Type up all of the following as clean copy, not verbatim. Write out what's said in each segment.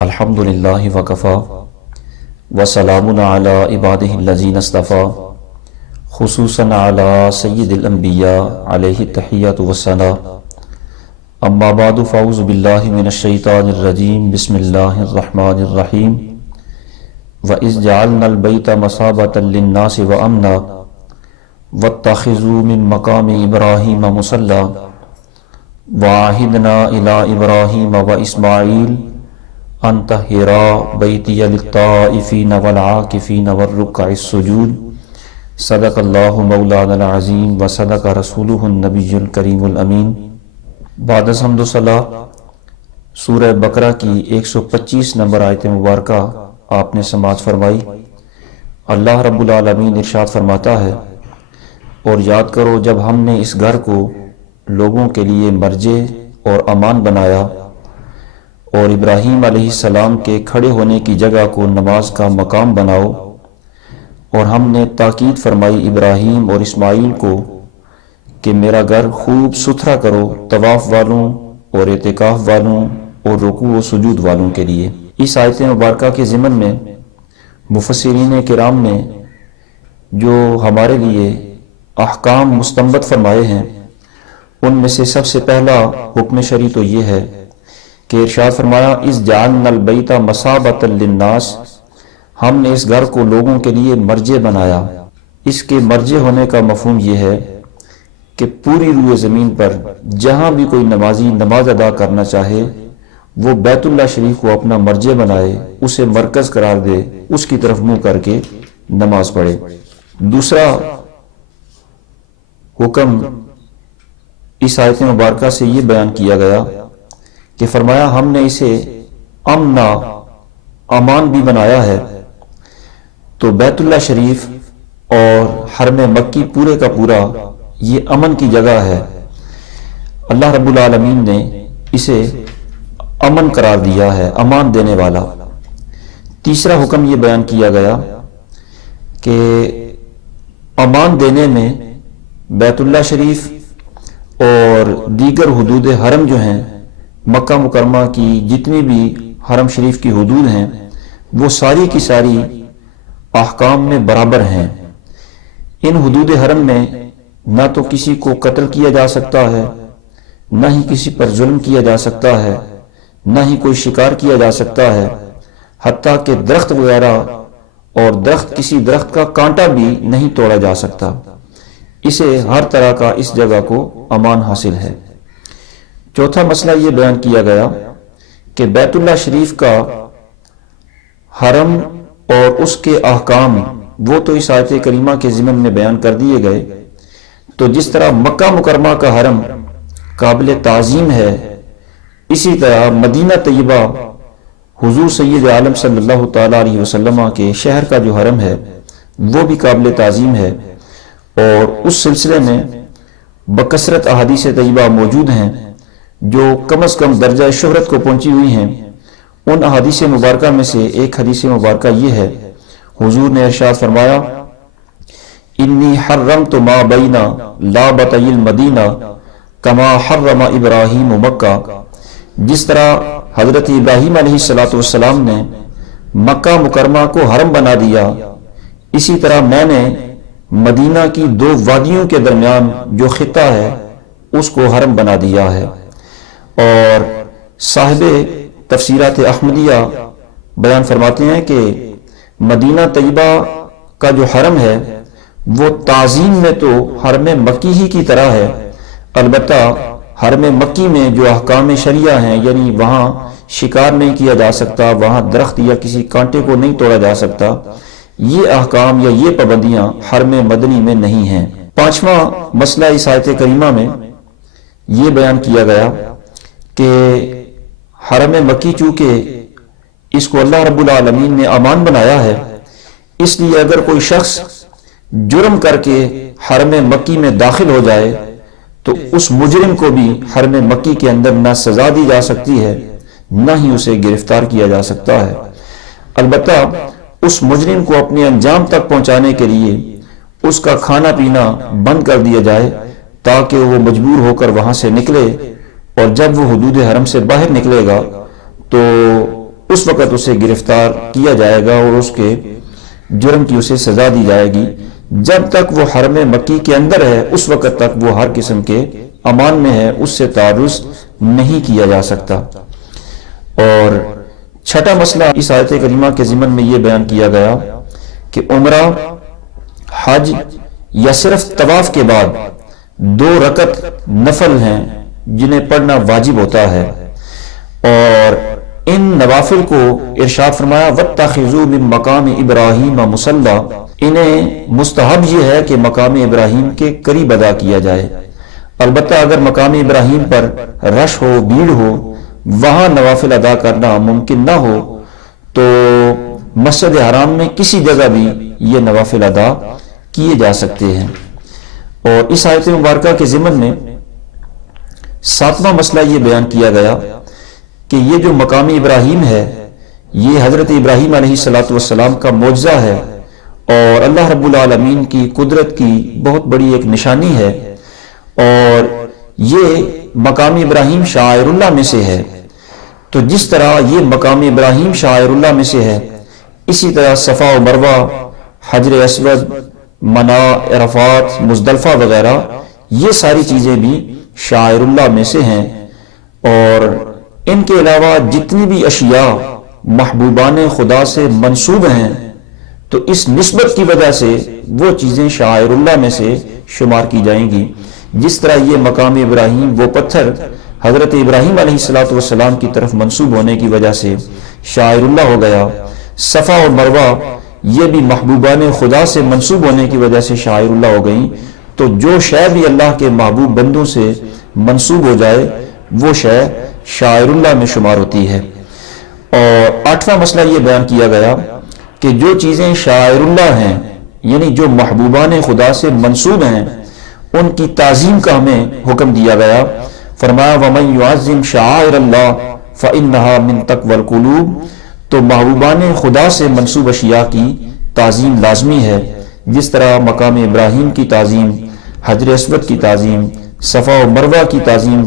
الحمد للہ وکفا وسلام علی عبادہ الذین اصطفیٰ خصوصاً علی سید الانبیاء علیہ التحیات والثناء اما بعد فاعوذ باللہ من الشیطان الرجیم بسم اللہ الرحمن الرحیم وَإِذْ جَعَلْنَا الْبَيْتَ مَثَابَةً لِلنَّاسِ وَأَمْنًا وَاتَّخِذُوا مِن مَّقَامِ إِبْرَاهِيمَ مُصَلًّى وَعَهِدْنَا إِلَىٰ إِبْرَاهِيمَ وَإِسْمَاعِيلَ ان طہرا بیتی للطائفین والعاکفین والرکع السجود صدق اللہ مولانا العظیم وصدق رسولہ النبی الکریم الامین۔ بعد از حمد و ثنا سورہ بقرہ کی 125 نمبر آیت مبارکہ آپ نے سماعت فرمائی۔ اللہ رب العالمین ارشاد فرماتا ہے، اور یاد کرو جب ہم نے اس گھر کو لوگوں کے لیے مرجع اور امان بنایا اور ابراہیم علیہ السلام کے کھڑے ہونے کی جگہ کو نماز کا مقام بناؤ، اور ہم نے تاکید فرمائی ابراہیم اور اسماعیل کو کہ میرا گھر خوب ستھرا کرو طواف والوں اور اعتکاف والوں اور رکوع و سجود والوں کے لیے۔ اس آیت مبارکہ کے ضمن میں مفسرین کرام نے جو ہمارے لیے احکام مستنبط فرمائے ہیں، ان میں سے سب سے پہلا حکم شرعی تو یہ ہے کہ ارشاد فرمایا اِذْ جَعَلْنَا الْبَيْتَ مَثَابَةً لِلنَّاسِ، ہم نے اس گھر کو لوگوں کے لیے مرجع بنایا۔ اس کے مرجع ہونے کا مفہوم یہ ہے کہ پوری روئے زمین پر جہاں بھی کوئی نمازی نماز ادا کرنا چاہے وہ بیت اللہ شریف کو اپنا مرجع بنائے، اسے مرکز قرار دے، اس کی طرف منہ کر کے نماز پڑھے۔ دوسرا حکم اس آیت مبارکہ سے یہ بیان کیا گیا کہ فرمایا ہم نے اسے امنا امان بھی بنایا ہے۔ تو بیت اللہ شریف اور حرم مکی پورے کا پورا یہ امن کی جگہ ہے، اللہ رب العالمین نے اسے امن قرار دیا ہے، امان دینے والا۔ تیسرا حکم یہ بیان کیا گیا کہ امان دینے میں بیت اللہ شریف اور دیگر حدود حرم جو ہیں، مکہ مکرمہ کی جتنی بھی حرم شریف کی حدود ہیں، وہ ساری کی ساری احکام میں برابر ہیں۔ ان حدود حرم میں نہ تو کسی کو قتل کیا جا سکتا ہے، نہ ہی کسی پر ظلم کیا جا سکتا ہے، نہ ہی کوئی شکار کیا جا سکتا ہے، حتیٰ کہ درخت وغیرہ اور کسی درخت کا کانٹا بھی نہیں توڑا جا سکتا۔ اسے ہر طرح کا اس جگہ کو امان حاصل ہے۔ چوتھا مسئلہ یہ بیان کیا گیا کہ بیت اللہ شریف کا حرم اور اس کے احکام وہ تو اس آیت کریمہ کے ضمن میں بیان کر دیے گئے، تو جس طرح مکہ مکرمہ کا حرم قابل تعظیم ہے، اسی طرح مدینہ طیبہ حضور سید عالم صلی اللہ تعالیٰ علیہ وسلم کے شہر کا جو حرم ہے وہ بھی قابل تعظیم ہے، اور اس سلسلے میں بکثرت احادیث طیبہ موجود ہیں جو کم از کم درجہ شہرت کو پہنچی ہوئی ہیں۔ ان احادیث مبارکہ میں سے ایک حدیث مبارکہ یہ ہے، حضور نے ارشاد فرمایا انی حرمت ما بین لابطی المدینہ کما حرم ابراہیم مکہ۔ جس طرح حضرت ابراہیم علیہ السلام نے مکہ مکرمہ کو حرم بنا دیا، اسی طرح میں نے مدینہ کی دو وادیوں کے درمیان جو خطہ ہے اس کو حرم بنا دیا ہے۔ اور صاحب تفسیرات احمدیہ بیان فرماتے ہیں کہ مدینہ طیبہ کا جو حرم ہے وہ تعظیم میں تو حرم مکی ہی کی طرح ہے، البتہ حرم مکی میں جو احکام شریعہ ہیں، یعنی وہاں شکار نہیں کیا جا سکتا، وہاں درخت یا کسی کانٹے کو نہیں توڑا جا سکتا، یہ احکام یا یہ پابندیاں حرم مدنی میں نہیں ہیں۔ پانچواں مسئلہ اس آیت کریمہ میں یہ بیان کیا گیا کہ حرم مکی چونکہ اس کو اللہ رب العالمین نے امان بنایا ہے، اس لیے اگر کوئی شخص جرم کر کے حرم مکی میں داخل ہو جائے تو اس مجرم کو بھی حرم مکی کے اندر نہ سزا دی جا سکتی ہے، نہ ہی اسے گرفتار کیا جا سکتا ہے۔ البتہ اس مجرم کو اپنے انجام تک پہنچانے کے لیے اس کا کھانا پینا بند کر دیا جائے تاکہ وہ مجبور ہو کر وہاں سے نکلے، اور جب وہ حدود حرم سے باہر نکلے گا تو اس وقت اسے گرفتار کیا جائے گا اور اس کے جرم کی اسے سزا دی جائے گی۔ جب تک وہ حرم مکی کے اندر ہے اس وقت تک وہ ہر قسم کے امان میں ہے، اس سے تعرض نہیں کیا جا سکتا۔ اور چھٹا مسئلہ اس آیت کریمہ کے ضمن میں یہ بیان کیا گیا کہ عمرہ، حج یا صرف طواف کے بعد 2 رکعت نفل ہیں جنہیں پڑھنا واجب ہوتا ہے، اور ان نوافل کو ارشاد فرمایا وَاتَّخِذُوا مِن مَقَامِ إِبْرَاهِيمَ مُصَلًّى، انہیں مستحب یہ ہے کہ مقام ابراہیم کے قریب ادا کیا جائے۔ البتہ اگر مقام ابراہیم پر رش ہو، بھیڑ ہو، وہاں نوافل ادا کرنا ممکن نہ ہو تو مسجد حرام میں کسی جگہ بھی یہ نوافل ادا کیے جا سکتے ہیں۔ اور اس آیت مبارکہ کے ضمن میں 7واں مسئلہ یہ بیان کیا گیا کہ یہ جو مقام ابراہیم ہے یہ حضرت ابراہیم علیہ السلام کا معجزہ ہے اور اللہ رب العالمین کی قدرت کی بہت بڑی ایک نشانی ہے، اور یہ مقام ابراہیم شعائر اللہ میں سے ہے۔ تو جس طرح یہ مقام ابراہیم شعائر اللہ میں سے ہے، اسی طرح صفا و مروہ، حجر اسود، منا، عرفات، مزدلفہ وغیرہ یہ ساری چیزیں بھی شعائر اللہ میں سے ہیں، اور ان کے علاوہ جتنی بھی اشیاء محبوبان خدا سے منسوب ہیں تو اس نسبت کی وجہ سے وہ چیزیں شعائر اللہ میں سے شمار کی جائیں گی۔ جس طرح یہ مقام ابراہیم وہ پتھر حضرت ابراہیم علیہ السلام کی طرف منسوب ہونے کی وجہ سے شاعر اللہ ہو گیا، صفا اور مروہ یہ بھی محبوبان خدا سے منسوب ہونے کی وجہ سے شاعر اللہ ہو گئیں۔ تو جو شے بھی اللہ کے محبوب بندوں سے منسوب ہو جائے وہ شے شاعر اللہ میں شمار ہوتی ہے۔ اور 8واں مسئلہ یہ بیان کیا گیا کہ جو چیزیں شاعر اللہ ہیں یعنی جو محبوبان خدا سے منسوب ہیں ان کی تعظیم کا ہمیں حکم دیا گیا۔ فرمایا وَمَن يُعَظِّمْ شَعَائِرَ اللَّهِ فَإِنَّهَا مِن تَقْوَى الْقُلُوبِ، تو محبوبان خدا سے منسوب اشیاء کی تعظیم لازمی ہے، جس طرح مقام ابراہیم کی تعظیم، حجر اسود کی تعظیم، صفا و مروہ کی تعظیم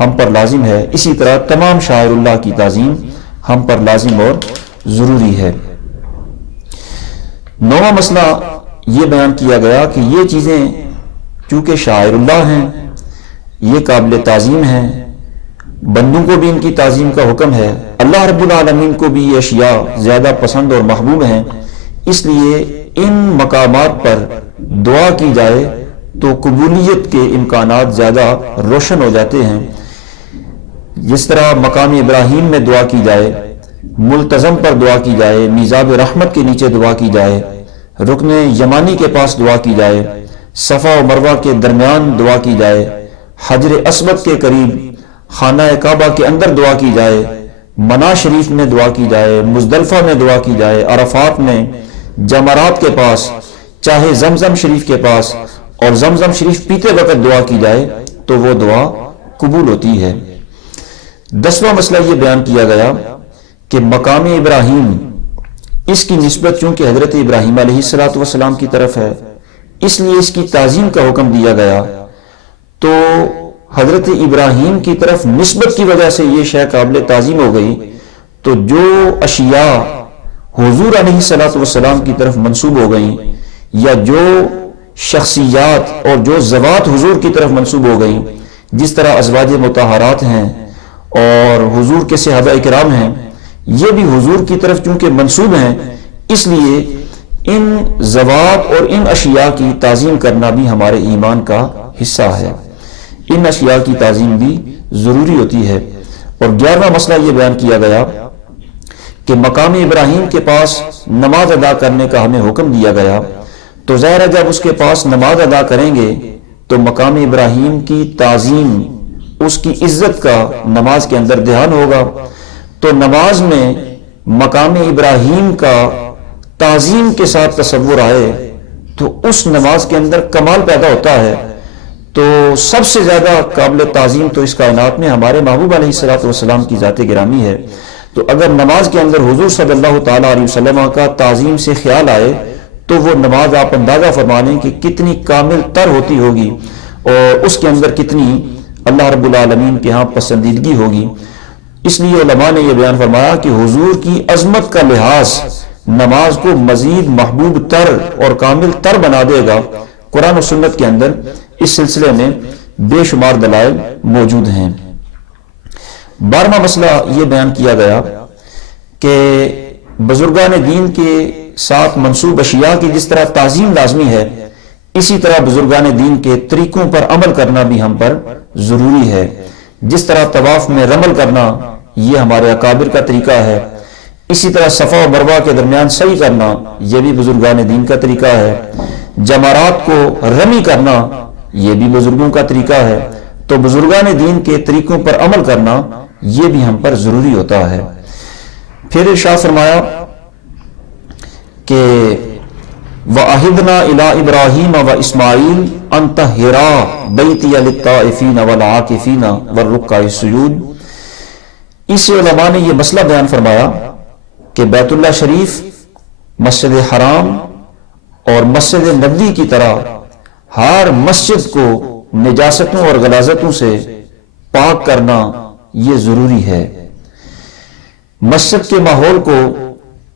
ہم پر لازم ہے، اسی طرح تمام شاعر اللہ کی تعظیم ہم پر لازم اور ضروری ہے۔ 9واں مسئلہ یہ بیان کیا گیا کہ یہ چیزیں چونکہ شاعر اللہ ہیں، یہ قابل تعظیم ہیں، بندوں کو بھی ان کی تعظیم کا حکم ہے، اللہ رب العالمین کو بھی یہ اشیاء زیادہ پسند اور محبوب ہیں، اس لیے ان مقامات پر دعا کی جائے تو قبولیت کے امکانات زیادہ روشن ہو جاتے ہیں۔ جس طرح مقام ابراہیم میں دعا کی جائے، ملتزم پر دعا کی جائے، میزاب رحمت کے نیچے دعا کی جائے، رکن یمانی کے پاس دعا کی جائے، صفا و مروہ کے درمیان دعا کی جائے، حجر اسود کے قریب خانہ کعبہ کے اندر دعا کی جائے، منا شریف میں دعا کی جائے، مزدلفہ میں دعا کی جائے، عرفات میں، جمرات کے پاس، چاہے زمزم شریف کے پاس، اور زمزم شریف پیتے وقت دعا کی جائے تو وہ دعا قبول ہوتی ہے۔ 10واں مسئلہ یہ بیان کیا گیا کہ مقام ابراہیم اس کی نسبت چونکہ حضرت ابراہیم علیہ السلام کی طرف ہے اس لیے اس کی تعظیم کا حکم دیا گیا، تو حضرت ابراہیم کی طرف نسبت کی وجہ سے یہ شے قابل تعظیم ہو گئی، تو جو اشیاء حضور علیہ السلام کی طرف منسوب ہو گئیں یا جو شخصیات اور جو ذوات حضور کی طرف منسوب ہو گئیں، جس طرح ازواج مطہرات ہیں اور حضور کے صحابہ اکرام ہیں، یہ بھی حضور کی طرف چونکہ منسوب ہیں، اس لیے ان ذوات اور ان اشیاء کی تعظیم کرنا بھی ہمارے ایمان کا حصہ ہے، ان اشیاء کی تعظیم بھی ضروری ہوتی ہے۔ اور 11واں مسئلہ یہ بیان کیا گیا کہ مقام ابراہیم کے پاس نماز ادا کرنے کا ہمیں حکم دیا گیا، تو ظاہر ہے جب اس کے پاس نماز ادا کریں گے تو مقام ابراہیم کی تعظیم، اس کی عزت کا نماز کے اندر دھیان ہوگا، تو نماز میں مقام ابراہیم کا تعظیم کے ساتھ تصور آئے تو اس نماز کے اندر کمال پیدا ہوتا ہے۔ تو سب سے زیادہ قابل تعظیم تو اس کائنات میں ہمارے محبوب علیہ السلام کی ذات گرامی ہے، تو اگر نماز کے اندر حضور صلی اللہ تعالیٰ علیہ وسلم کا تعظیم سے خیال آئے تو وہ نماز آپ اندازہ فرما لیں کہ کتنی کامل تر ہوتی ہوگی اور اس کے اندر کتنی اللہ رب العالمین کے ہاں پسندیدگی ہوگی۔ اس لیے علماء نے یہ بیان فرمایا کہ حضور کی عظمت کا لحاظ نماز کو مزید محبوب تر اور کامل تر بنا دے گا۔ قرآن و سنت کے اندر اس سلسلے میں بے شمار دلائل موجود ہیں۔ 12واں مسئلہ یہ بیان کیا گیا کہ بزرگان دین کے ساتھ منسوب اشیاء کی جس طرح تعظیم لازمی ہے، اسی طرح بزرگان دین کے طریقوں پر عمل کرنا بھی ہم پر ضروری ہے۔ جس طرح طواف میں رمل کرنا یہ ہمارے اکابر کا طریقہ ہے، اسی طرح صفا و مروہ کے درمیان سعی کرنا یہ بھی بزرگان دین کا طریقہ ہے۔ جمرات کو رمی کرنا یہ بھی بزرگوں کا طریقہ ہے، تو بزرگان دین کے طریقوں پر عمل کرنا یہ بھی ہم پر ضروری ہوتا ہے۔ پھر ارشاد فرمایا کہ وَأَعِدْنَا إِلَىٰ إِبْرَاهِيمَ وَإِسْمَاعِيلَ أَن طَهِّرَا بَيْتِيَ لِلطَّائِفِينَ وَالْعَاكِفِينَ وَالرُّكَّعِ السُّجُودِ۔ اس سے علماء نے یہ مسئلہ بیان فرمایا کہ بیت اللہ شریف، مسجد حرام اور مسجد نبوی کی طرح ہر مسجد کو نجاستوں اور غلاظتوں سے پاک کرنا یہ ضروری ہے۔ مسجد کے ماحول کو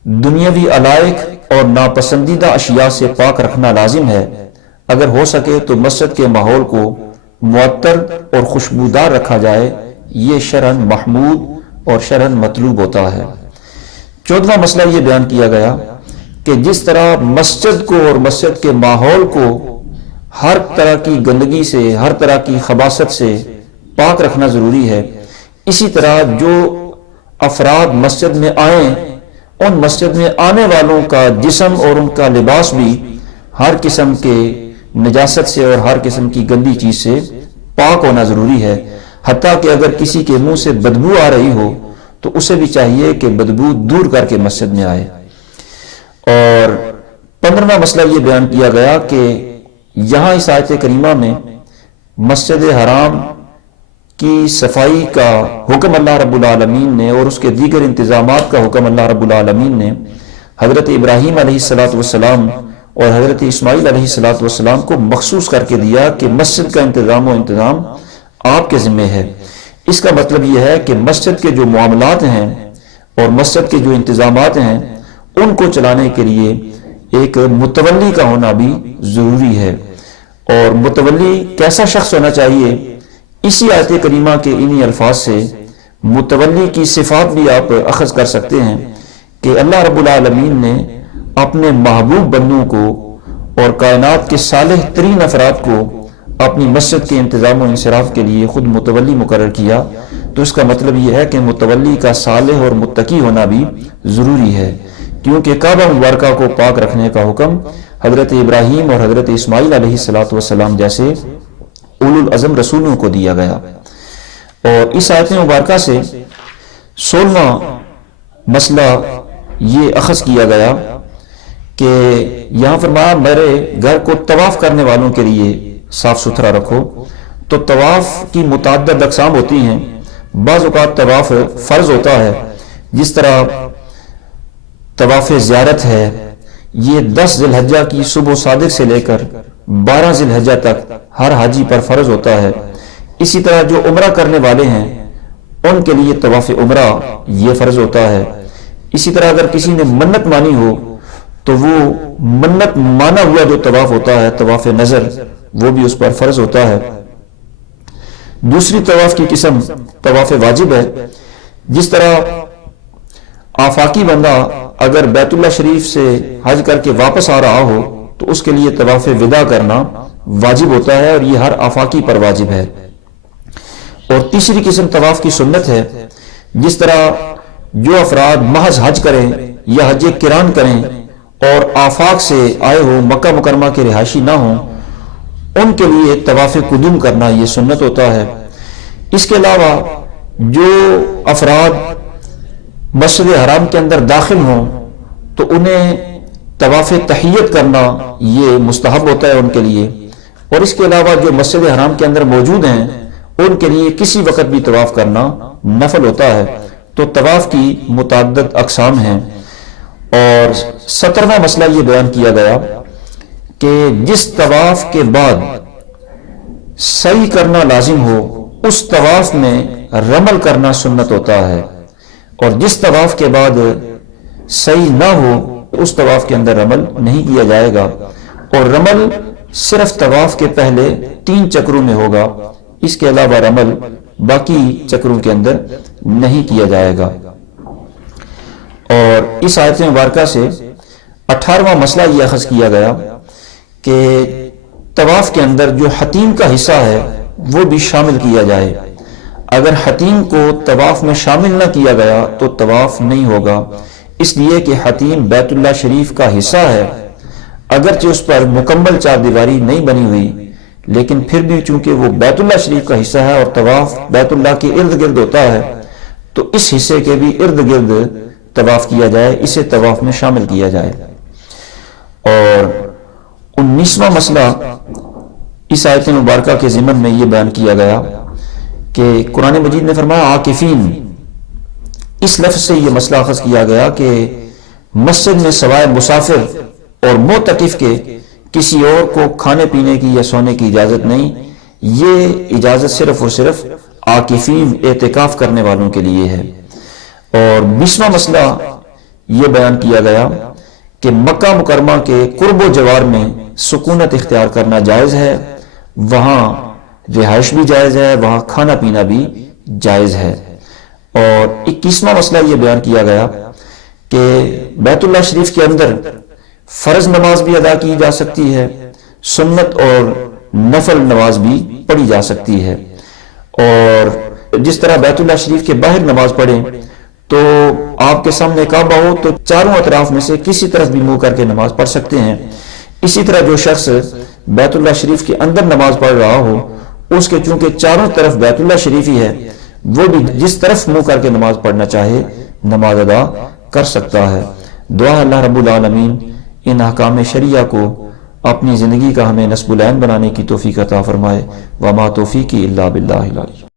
دنیاوی علائق اور ناپسندیدہ اشیاء سے پاک رکھنا لازم ہے۔ اگر ہو سکے تو مسجد کے ماحول کو معطر اور خوشبودار رکھا جائے، یہ شرعاً محمود اور شرعاً مطلوب ہوتا ہے۔ 14واں مسئلہ یہ بیان کیا گیا کہ جس طرح مسجد کو اور مسجد کے ماحول کو ہر طرح کی گندگی سے، ہر طرح کی خباثت سے پاک رکھنا ضروری ہے، اسی طرح جو افراد مسجد میں آئیں، ان مسجد میں آنے والوں کا جسم اور ان کا لباس بھی ہر قسم کے نجاست سے اور ہر قسم کی گندی چیز سے پاک ہونا ضروری ہے۔ حتیٰ کہ اگر کسی کے منہ سے بدبو آ رہی ہو تو اسے بھی چاہیے کہ بدبو دور کر کے مسجد میں آئے۔ اور 15واں مسئلہ یہ بیان کیا گیا کہ یہاں اس آیت کریمہ میں مسجد حرام کی صفائی کا حکم اللہ رب العالمین نے اور اس کے دیگر انتظامات کا حکم اللہ رب العالمین نے حضرت ابراہیم علیہ السلام اور حضرت اسماعیل علیہ السلام کو مخصوص کر کے دیا کہ مسجد کا انتظام آپ کے ذمہ ہے۔ اس کا مطلب یہ ہے کہ مسجد کے جو معاملات ہیں اور مسجد کے جو انتظامات ہیں ان کو چلانے کے لیے ایک متولی کا ہونا بھی ضروری ہے۔ اور متولی کیسا شخص ہونا چاہیے، اسی آیت کریمہ کے انہی الفاظ سے متولی کی صفات بھی آپ اخذ کر سکتے ہیں کہ اللہ رب العالمین نے اپنے محبوب بندوں کو اور کائنات کے صالح ترین افراد کو اپنی مسجد کے انتظام و انصراف کے لیے خود متولی مقرر کیا، تو اس کا مطلب یہ ہے کہ متولی کا صالح اور متقی ہونا بھی ضروری ہے، کیونکہ کعبہ مبارکہ کو پاک رکھنے کا حکم حضرت ابراہیم اور حضرت اسماعیل علیہ السلام جیسے اولو العزم رسولوں کو دیا گیا۔ اور اس آیت مبارکہ سے 16واں مسئلہ یہ اخذ کیا گیا کہ یہاں فرمایا میرے گھر کو طواف کرنے والوں کے لیے صاف ستھرا رکھو۔ تو طواف کی متعدد اقسام ہوتی ہیں۔ بعض اوقات طواف فرض ہوتا ہے، جس طرح طواف زیارت ہے، یہ 10 ذی الحجہ کی صبح صادق سے لے کر 12 ذی الحجہ تک ہر حاجی پر فرض ہوتا ہے۔ اسی طرح جو عمرہ کرنے والے ہیں ان کے لیے طواف عمرہ یہ فرض ہوتا ہے۔ اسی طرح اگر کسی نے منت مانی ہو تو وہ منت مانا ہوا جو طواف ہوتا ہے، طواف نظر، وہ بھی اس پر فرض ہوتا ہے۔ دوسری طواف کی قسم طواف واجب ہے۔ جس طرح آفاقی بندہ اگر بیت اللہ شریف سے حج کر کے واپس آ رہا ہو تو اس کے لیے طواف وداع کرنا واجب ہوتا ہے، اور یہ ہر آفاقی پر واجب ہے۔ اور تیسری قسم طواف کی سنت ہے۔ جس طرح جو افراد محض حج کریں یا حج قران کریں اور آفاق سے آئے ہو، مکہ مکرمہ کے رہائشی نہ ہوں، ان کے لیے طواف قدوم کرنا یہ سنت ہوتا ہے۔ اس کے علاوہ جو افراد مسجد حرام کے اندر داخل ہوں تو انہیں طواف تحیت کرنا یہ مستحب ہوتا ہے ان کے لیے۔ اور اس کے علاوہ جو مسجد حرام کے اندر موجود ہیں ان کے لیے کسی وقت بھی طواف کرنا نفل ہوتا ہے۔ تو طواف کی متعدد اقسام ہیں۔ اور 17واں مسئلہ یہ بیان کیا گیا کہ جس طواف کے بعد سعی کرنا لازم ہو اس طواف میں رمل کرنا سنت ہوتا ہے، اور جس طواف کے بعد صحیح نہ ہو اس طواف کے اندر رمل نہیں کیا جائے گا، اور رمل صرف طواف کے پہلے 3 چکروں میں ہوگا، اس کے علاوہ رمل باقی چکروں کے اندر نہیں کیا جائے گا۔ اور اس آیت مبارکہ سے 18واں مسئلہ یہ اخذ کیا گیا کہ طواف کے اندر جو حتیم کا حصہ ہے وہ بھی شامل کیا جائے۔ اگر حتیم کو طواف میں شامل نہ کیا گیا تو طواف نہیں ہوگا، اس لیے کہ حتیم بیت اللہ شریف کا حصہ ہے، اگرچہ اس پر مکمل 4 دیواری نہیں بنی ہوئی، لیکن پھر بھی چونکہ وہ بیت اللہ شریف کا حصہ ہے اور طواف بیت اللہ کے ارد گرد ہوتا ہے، تو اس حصے کے بھی ارد گرد طواف کیا جائے، اسے طواف میں شامل کیا جائے۔ اور 19واں مسئلہ اس آیت مبارکہ کے ضمن میں یہ بیان کیا گیا کہ قرآن مجید نے فرمایا عاکفین، اس لفظ سے یہ مسئلہ اخذ کیا گیا کہ مسجد میں سوائے مسافر اور معتکف کے کسی اور کو کھانے پینے کی یا سونے کی اجازت نہیں، یہ اجازت صرف اور صرف عاکفین اعتکاف کرنے والوں کے لیے ہے۔ اور 20واں مسئلہ یہ بیان کیا گیا کہ مکہ مکرمہ کے قرب و جوار میں سکونت اختیار کرنا جائز ہے، وہاں رہائش بھی جائز ہے، وہاں کھانا پینا بھی جائز ہے۔ اور 21واں مسئلہ یہ بیان کیا گیا کہ بیت اللہ شریف کے اندر فرض نماز بھی ادا کی جا سکتی ہے، سنت اور نفل نماز بھی پڑھی جا سکتی ہے، اور جس طرح بیت اللہ شریف کے باہر نماز پڑھیں تو آپ کے سامنے کعبہ ہو تو چاروں اطراف میں سے کسی طرف بھی منہ کر کے نماز پڑھ سکتے ہیں۔ اسی طرح جو شخص بیت اللہ شریف کے اندر نماز پڑھ رہا ہو، اس کے چونکہ چاروں طرف بیت اللہ شریف ہی ہے، وہ بھی جس طرف منہ کر کے نماز پڑھنا چاہے نماز ادا کر سکتا ہے۔ دعا اللہ رب العالمین ان احکام شریعہ کو اپنی زندگی کا ہمیں نصب العین بنانے کی توفیق عطا فرمائے۔ وما توفیقی الا باللہ العلی۔